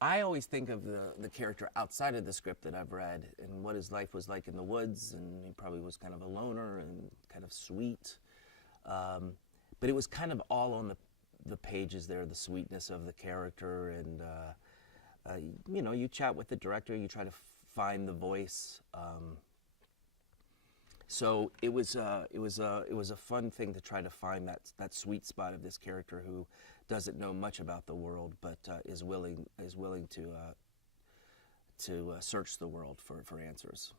I always think of the character outside of the script that I've read and what his life was like in the woods, and he probably was kind of a loner and kind of sweet. But it was kind of all on the pages there, the sweetness of the character, and you know, you chat with the director, you try to find the voice. So it was a fun thing to try to find that sweet spot of this character who doesn't know much about the world, but is willing to search the world for answers.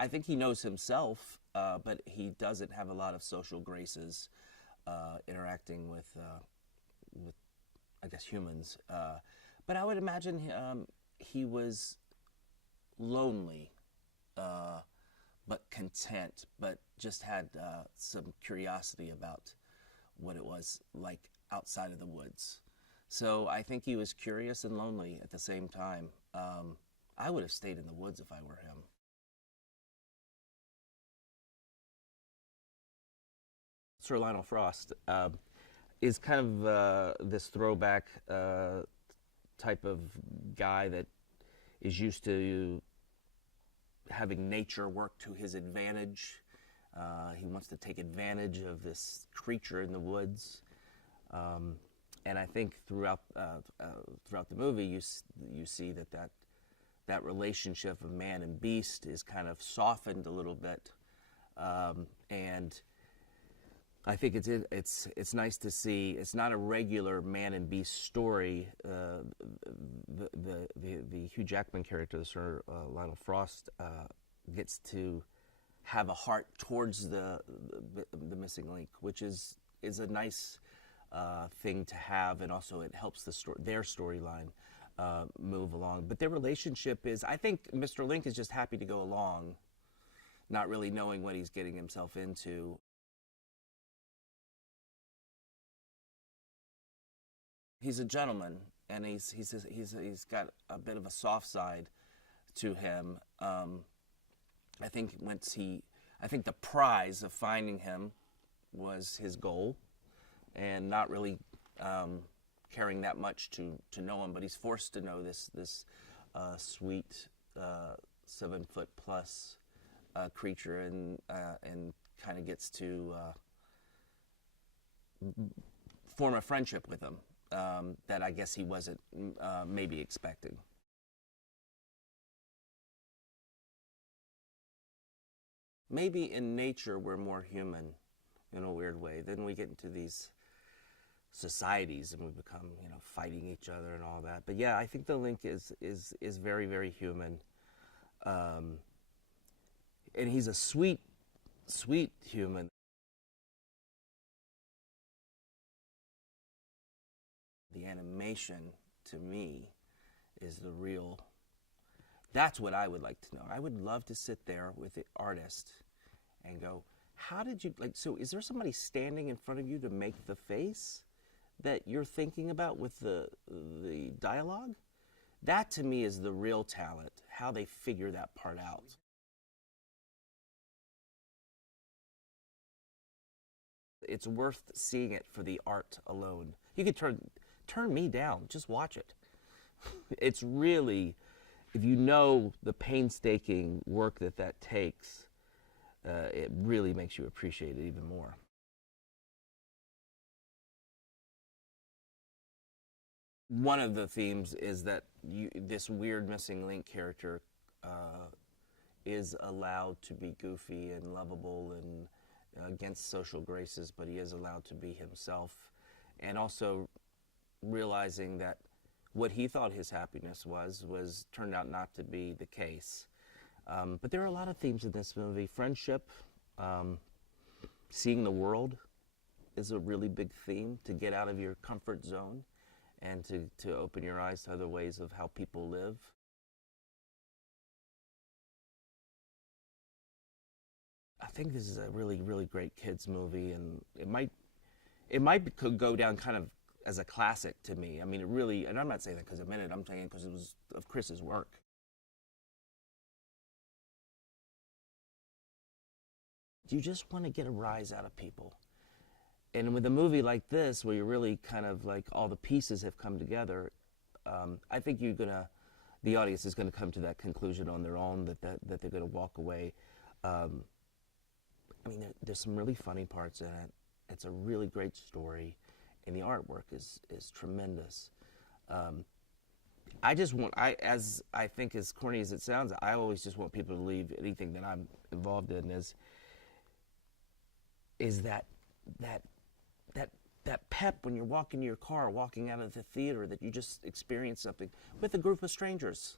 I think he knows himself, but he doesn't have a lot of social graces interacting with I guess humans. But I would imagine he was lonely, but content, but just had some curiosity about what it was like outside of the woods. So I think he was curious and lonely at the same time. I would have stayed in the woods if I were him. Sir Lionel Frost is kind of this throwback type of guy that is used to having nature work to his advantage. He wants to take advantage of this creature in the woods, and I think throughout the movie, you see that relationship of man and beast is kind of softened a little bit, and I think it's nice to see. It's not a regular man and beast story. The Hugh Jackman character, Sir Lionel Frost, gets to have a heart towards the missing link, which is a nice thing to have, and also it helps their storyline move along. But their relationship is, I think, Mr. Link is just happy to go along, not really knowing what he's getting himself into. He's a gentleman, and he's got a bit of a soft side to him. I think the prize of finding him was his goal, and not really caring that much to know him. But he's forced to know this sweet 7-foot plus creature, and kind of gets to form a friendship with him. That I guess he wasn't maybe expecting. Maybe in nature we're more human in a weird way. Then we get into these societies and we become, fighting each other and all that. But yeah, I think the link is very, very human. And he's a sweet, sweet human. The animation, to me, is the real. That's what I would like to know. I would love to sit there with the artist and go, how did you, so is there somebody standing in front of you to make the face that you're thinking about with the dialogue? That, to me, is the real talent, how they figure that part out. It's worth seeing it for the art alone. You could turn me down, just watch it. It's really, if you know the painstaking work that takes, it really makes you appreciate it even more. One of the themes is that this weird missing link character is allowed to be goofy and lovable and against social graces, but he is allowed to be himself, and also realizing that what he thought his happiness was turned out not to be the case. But there are a lot of themes in this movie. Friendship, seeing the world is a really big theme, to get out of your comfort zone and to open your eyes to other ways of how people live. I think this is a really, really great kids movie, and could go down kind of as a classic to me. I mean, it really, and I'm not saying that because of Minute, I'm saying because it was of Chris's work. You just want to get a rise out of people. And with a movie like this, where you're really kind of like all the pieces have come together, I think the audience is gonna come to that conclusion on their own, that they're gonna walk away. I mean, there's some really funny parts in it. It's a really great story, and the artwork is tremendous. I just want, as I think, as corny as it sounds, I always just want people to leave anything that I'm involved in is that pep when you're walking to your car, walking out of the theater, that you just experienced something with a group of strangers.